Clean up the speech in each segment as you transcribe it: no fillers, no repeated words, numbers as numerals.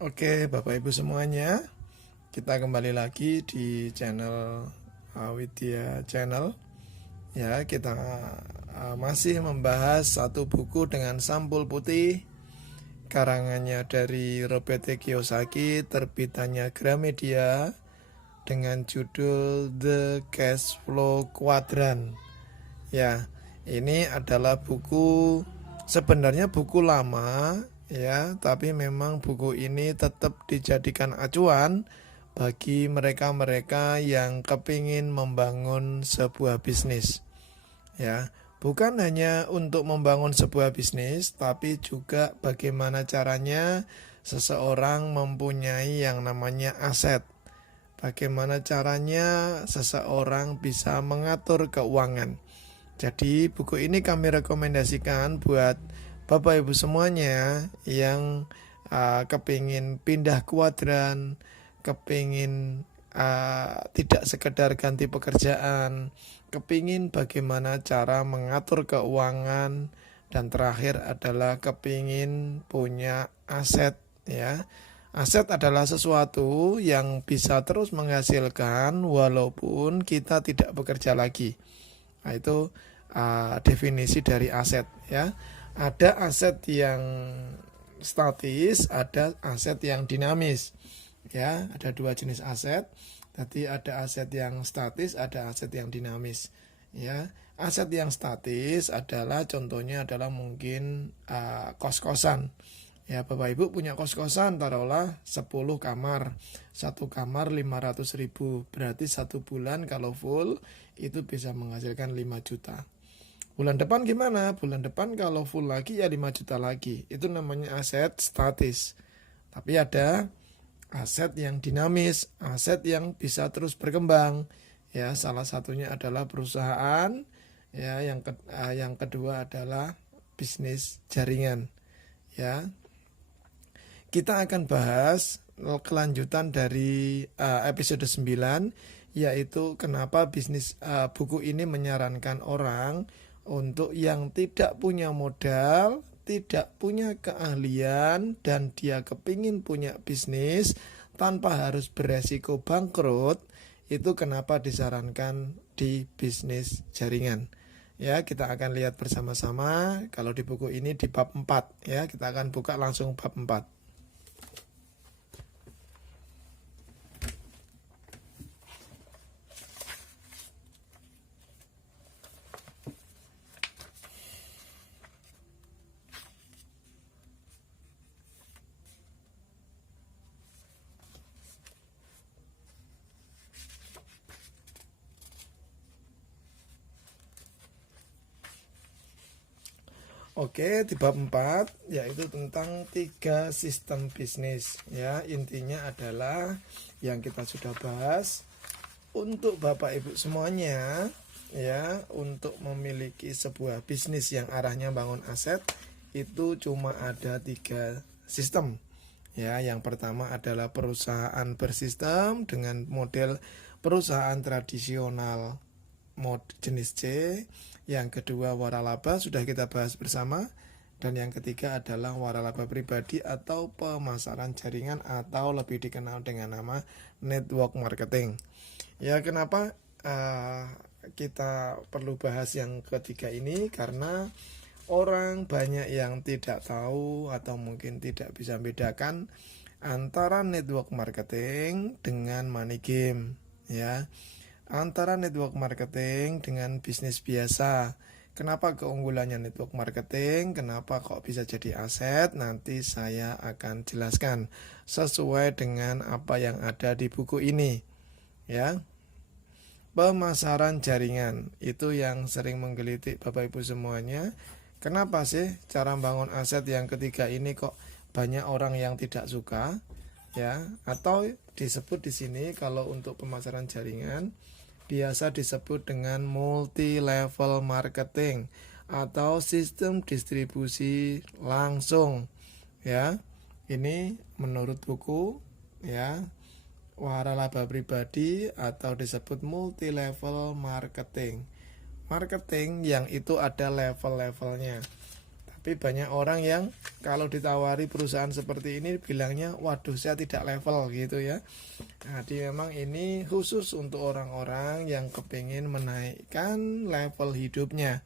Oke, Bapak Ibu semuanya, kita kembali lagi di channel Widya Channel. Ya, kita masih membahas satu buku dengan sampul putih, karangannya dari Robert T. Kiyosaki, terbitannya Gramedia, dengan judul The Cash Flow Quadrant. Ya, ini adalah buku, sebenarnya buku lama ya, tapi memang buku ini tetap dijadikan acuan bagi mereka-mereka yang kepingin membangun sebuah bisnis. Ya, bukan hanya untuk membangun sebuah bisnis, tapi juga bagaimana caranya seseorang mempunyai yang namanya aset. Bagaimana caranya seseorang bisa mengatur keuangan. Jadi buku ini kami rekomendasikan buat Bapak Ibu semuanya yang kepingin pindah kuadran, kepingin tidak sekedar ganti pekerjaan, kepingin bagaimana cara mengatur keuangan, dan terakhir adalah kepingin punya aset ya. Aset adalah sesuatu yang bisa terus menghasilkan walaupun kita tidak bekerja lagi. Nah, itu definisi dari aset ya. Ada aset yang statis, ada aset yang dinamis. Ya, ada dua jenis aset. Jadi ada aset yang statis, ada aset yang dinamis. Ya, aset yang statis adalah contohnya adalah mungkin kos-kosan. Ya, Bapak Ibu punya kos-kosan, taruhlah 10 kamar. Satu kamar 500.000. Berarti satu bulan kalau full itu bisa menghasilkan 5 juta. Bulan depan gimana? Bulan depan kalau full lagi ya 5 juta lagi. Itu namanya aset statis. Tapi ada aset yang dinamis, aset yang bisa terus berkembang. Ya, salah satunya adalah perusahaan. Ya, yang kedua adalah bisnis jaringan. Ya, kita akan bahas kelanjutan dari episode 9, yaitu kenapa bisnis buku ini menyarankan orang untuk yang tidak punya modal, tidak punya keahlian, dan dia kepingin punya bisnis tanpa harus beresiko bangkrut. Itu kenapa disarankan di bisnis jaringan. Ya, kita akan lihat bersama-sama. Kalau di buku ini di bab 4 ya, kita akan buka langsung bab 4. Oke, di bab 4 yaitu tentang 3 sistem bisnis ya. Intinya adalah yang kita sudah bahas untuk Bapak Ibu semuanya ya, untuk memiliki sebuah bisnis yang arahnya bangun aset itu cuma ada 3 sistem. Ya, yang pertama adalah perusahaan bersistem dengan model perusahaan tradisional jenis C. Yang kedua waralaba sudah kita bahas bersama. Dan yang ketiga adalah waralaba pribadi atau pemasaran jaringan atau lebih dikenal dengan nama network marketing. Ya, kenapa kita perlu bahas yang ketiga ini? Karena orang banyak yang tidak tahu atau mungkin tidak bisa membedakan antara network marketing dengan money game ya. Antara network marketing dengan bisnis biasa. Kenapa keunggulannya network marketing? Kenapa kok bisa jadi aset? Nanti saya akan jelaskan sesuai dengan apa yang ada di buku ini. Ya. Pemasaran jaringan itu yang sering menggelitik Bapak Ibu semuanya. Kenapa sih cara bangun aset yang ketiga ini kok banyak orang yang tidak suka? Ya, atau disebut di sini kalau untuk pemasaran jaringan biasa disebut dengan multi level marketing atau sistem distribusi langsung ya. Ini menurut buku ya, waralaba pribadi atau disebut multi level marketing. Marketing yang itu ada level-levelnya. Tapi Tapi banyak orang yang kalau ditawari perusahaan seperti ini bilangnya, waduh saya tidak level gitu ya. Jadi memang ini khusus untuk orang-orang yang kepingin menaikkan level hidupnya.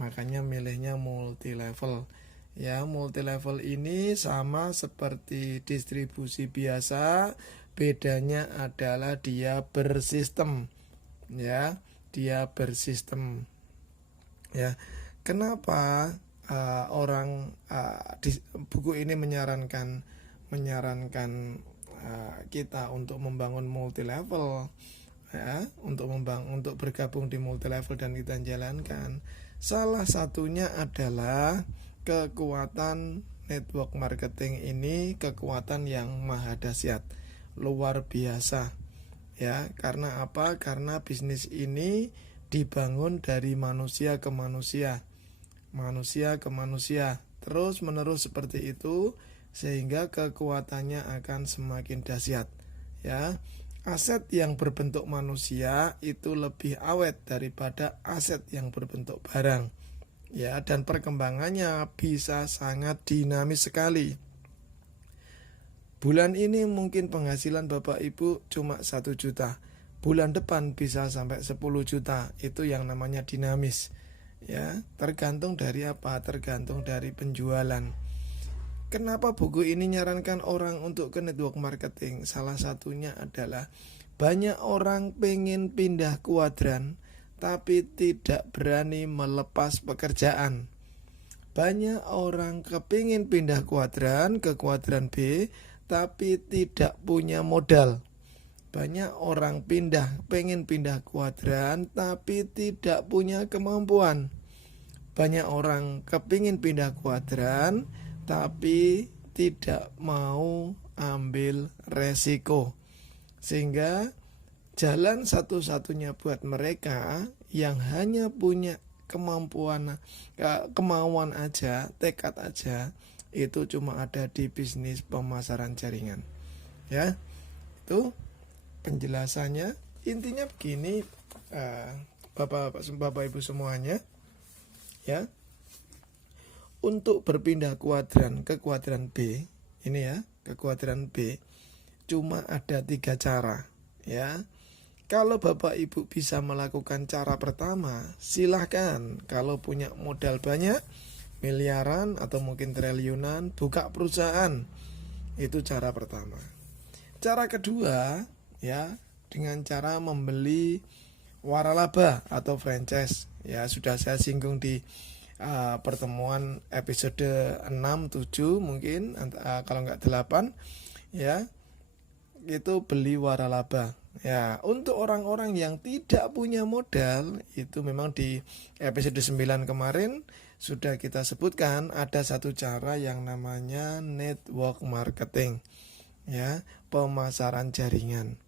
Makanya milihnya multi level. Ya, multi level ini sama seperti distribusi biasa, bedanya adalah dia bersistem. Ya, dia bersistem. Ya, kenapa buku ini menyarankan kita untuk membangun multi level, ya, untuk bergabung di multi level dan kita jalankan. Salah satunya adalah kekuatan network marketing ini, kekuatan yang maha dahsyat, luar biasa. Ya, karena apa? Karena bisnis ini dibangun dari manusia ke manusia, terus menerus seperti itu, sehingga kekuatannya akan semakin dahsyat. Ya, aset yang berbentuk manusia itu lebih awet daripada aset yang berbentuk barang. Ya, dan perkembangannya bisa sangat dinamis sekali. Bulan ini mungkin penghasilan Bapak Ibu cuma 1 juta. Bulan depan bisa sampai 10 juta. Itu yang namanya dinamis. Ya, tergantung dari apa? Tergantung dari penjualan. Kenapa buku ini nyarankan orang untuk ke network marketing? Salah satunya adalah banyak orang pengen pindah kuadran tapi tidak berani melepas pekerjaan. Banyak orang kepingin pindah kuadran ke kuadran B tapi tidak punya modal. Banyak orang pengen pindah kuadran tapi tidak punya kemampuan. Banyak orang kepingin pindah kuadran tapi tidak mau ambil resiko. Sehingga jalan satu-satunya buat mereka yang hanya punya kemauan aja, tekad aja, itu cuma ada di bisnis pemasaran jaringan. Ya, itu penjelasannya. Intinya begini, Bapak Ibu semuanya, ya, untuk berpindah kuadran ke kuadran B, ini ya, ke kuadran B, cuma ada 3 cara, ya. Kalau Bapak Ibu bisa melakukan cara pertama, silahkan. Kalau punya modal banyak, miliaran atau mungkin triliunan, buka perusahaan. Itu cara pertama. Cara kedua, ya, dengan cara membeli waralaba atau franchise. Ya, sudah saya singgung di pertemuan episode 6, 7 mungkin, kalau nggak 8, ya, itu beli waralaba. Ya, untuk orang-orang yang tidak punya modal, itu memang di episode 9 kemarin sudah kita sebutkan ada satu cara yang namanya network marketing, ya, pemasaran jaringan.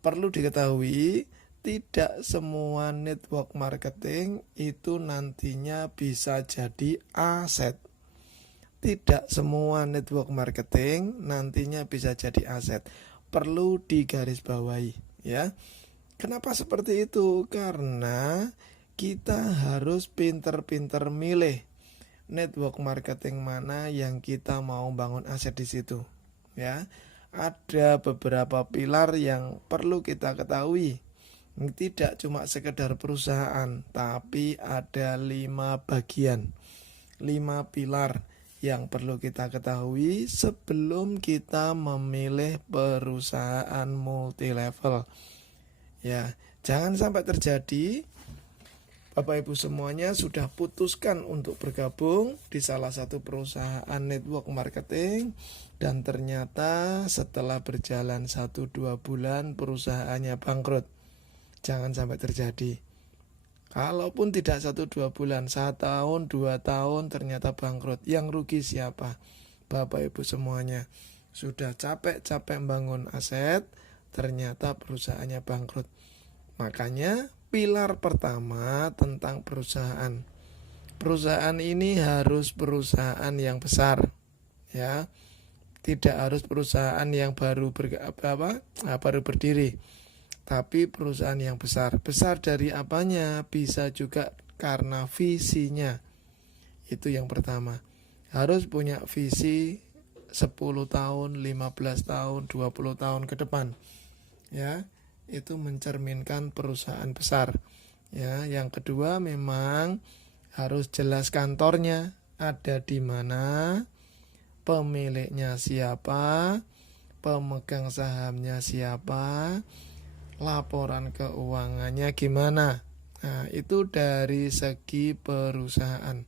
Perlu diketahui, tidak semua network marketing itu nantinya bisa jadi aset. Tidak semua network marketing nantinya bisa jadi aset. Perlu digarisbawahi, ya. Kenapa seperti itu? Karena kita harus pinter-pinter milih network marketing mana yang kita mau bangun aset di situ, ya. Ada beberapa pilar yang perlu kita ketahui. Tidak cuma sekedar perusahaan, tapi ada 5 bagian, 5 pilar yang perlu kita ketahui sebelum kita memilih perusahaan multi level. Ya, jangan sampai terjadi Bapak Ibu semuanya sudah putuskan untuk bergabung di salah satu perusahaan network marketing dan ternyata setelah berjalan 1-2 bulan perusahaannya bangkrut. Jangan sampai terjadi. Kalaupun tidak 1-2 bulan, 1 tahun, 2 tahun ternyata bangkrut. Yang rugi siapa? Bapak Ibu semuanya. Sudah capek-capek bangun aset, ternyata perusahaannya bangkrut. Makanya pilar pertama tentang perusahaan. Perusahaan ini harus perusahaan yang besar, ya. Tidak harus perusahaan yang baru berdiri, tapi perusahaan yang besar. Besar dari apanya? Bisa juga karena visinya. Itu yang pertama. Harus punya visi 10 tahun, 15 tahun, 20 tahun ke depan. Ya, itu mencerminkan perusahaan besar. Ya, yang kedua memang harus jelas kantornya ada di mana, pemiliknya siapa, pemegang sahamnya siapa, laporan keuangannya gimana. Nah, itu dari segi perusahaan.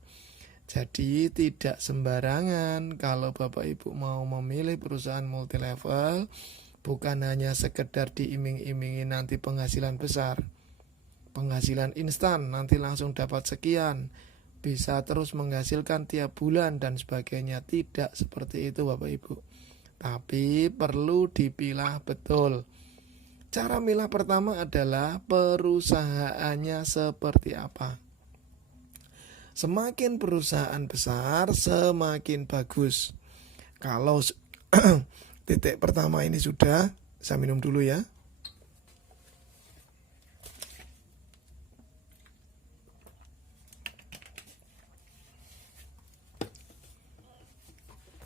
Jadi tidak sembarangan kalau Bapak Ibu mau memilih perusahaan multilevel, bukan hanya sekedar diiming-imingi nanti penghasilan besar, penghasilan instan, nanti langsung dapat sekian, bisa terus menghasilkan tiap bulan dan sebagainya. Tidak seperti itu Bapak Ibu. Tapi perlu dipilah betul. Cara milah pertama adalah perusahaannya seperti apa. Semakin perusahaan besar, semakin bagus. Kalau titik pertama ini sudah, saya minum dulu ya.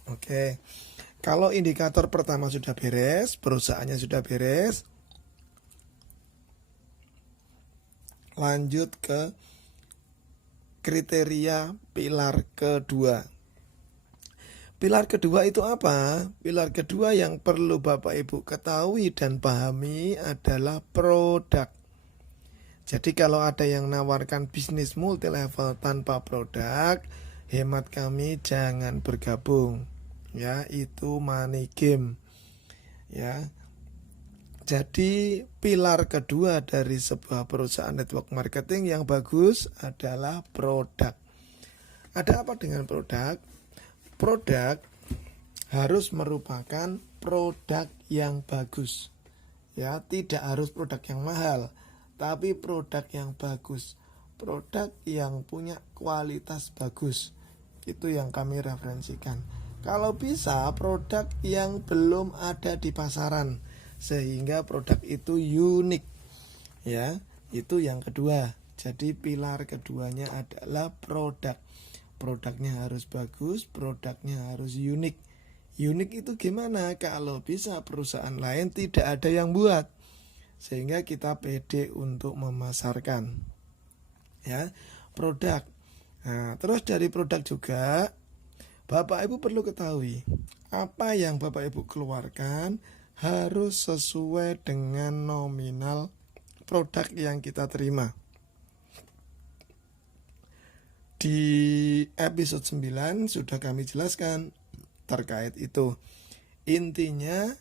Oke, kalau indikator pertama sudah beres, perusahaannya sudah beres, lanjut ke kriteria pilar kedua. Pilar kedua itu apa? Pilar kedua yang perlu Bapak Ibu ketahui dan pahami adalah produk. Jadi kalau ada yang nawarkan bisnis multilevel tanpa produk, hemat kami jangan bergabung. Ya, itu money game. Ya. Jadi pilar kedua dari sebuah perusahaan network marketing yang bagus adalah produk. Ada apa dengan produk? Produk harus merupakan produk yang bagus. Ya, tidak harus produk yang mahal, tapi produk yang bagus. Produk yang punya kualitas bagus. Itu yang kami referensikan. Kalau bisa produk yang belum ada di pasaran, sehingga produk itu unik. Ya, itu yang kedua. Jadi pilar keduanya adalah produk. Produknya harus bagus, produknya harus unik. Unik itu gimana? Kalau bisa perusahaan lain tidak ada yang buat, sehingga kita pede untuk memasarkan. Ya, produk. Nah, terus dari produk juga Bapak Ibu perlu ketahui, apa yang Bapak Ibu keluarkan harus sesuai dengan nominal produk yang kita terima. Di episode 9 sudah kami jelaskan terkait itu. Intinya,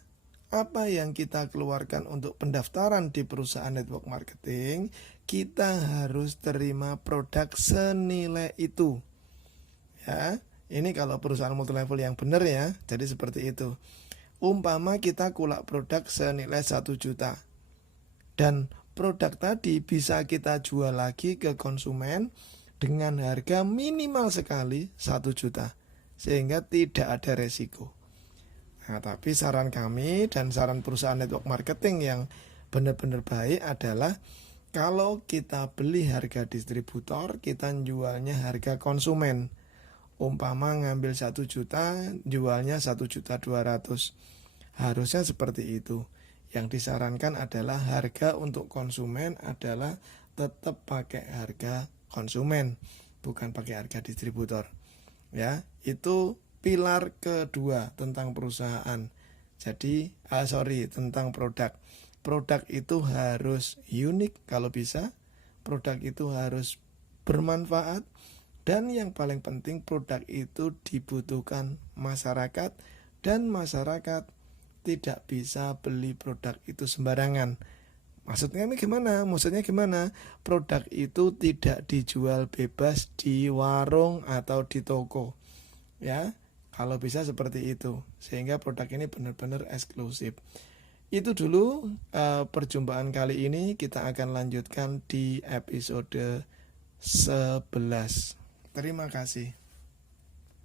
apa yang kita keluarkan untuk pendaftaran di perusahaan network marketing, kita harus terima produk senilai itu. Ya, ini kalau perusahaan multilevel yang benar ya, jadi seperti itu. Umpama kita kulak produk senilai 1 juta. Dan produk tadi bisa kita jual lagi ke konsumen dengan harga minimal sekali 1 juta. Sehingga tidak ada resiko. Nah, tapi saran kami dan saran perusahaan network marketing yang benar-benar baik adalah kalau kita beli harga distributor, kita jualnya harga konsumen. Umpama ngambil 1 juta, jualnya 1.200.000. Harusnya seperti itu. Yang disarankan adalah harga untuk konsumen adalah tetap pakai harga konsumen, bukan pakai harga distributor. Ya, itu pilar kedua tentang perusahaan. Jadi, tentang produk. Produk itu harus unik kalau bisa. Produk itu harus bermanfaat. Dan yang paling penting produk itu dibutuhkan masyarakat. Dan masyarakat tidak bisa beli produk itu sembarangan. Maksudnya gimana? Produk itu tidak dijual bebas di warung atau di toko. Ya, kalau bisa seperti itu. Sehingga produk ini benar-benar eksklusif. Itu dulu perjumpaan kali ini. Kita akan lanjutkan di episode 11. Terima kasih.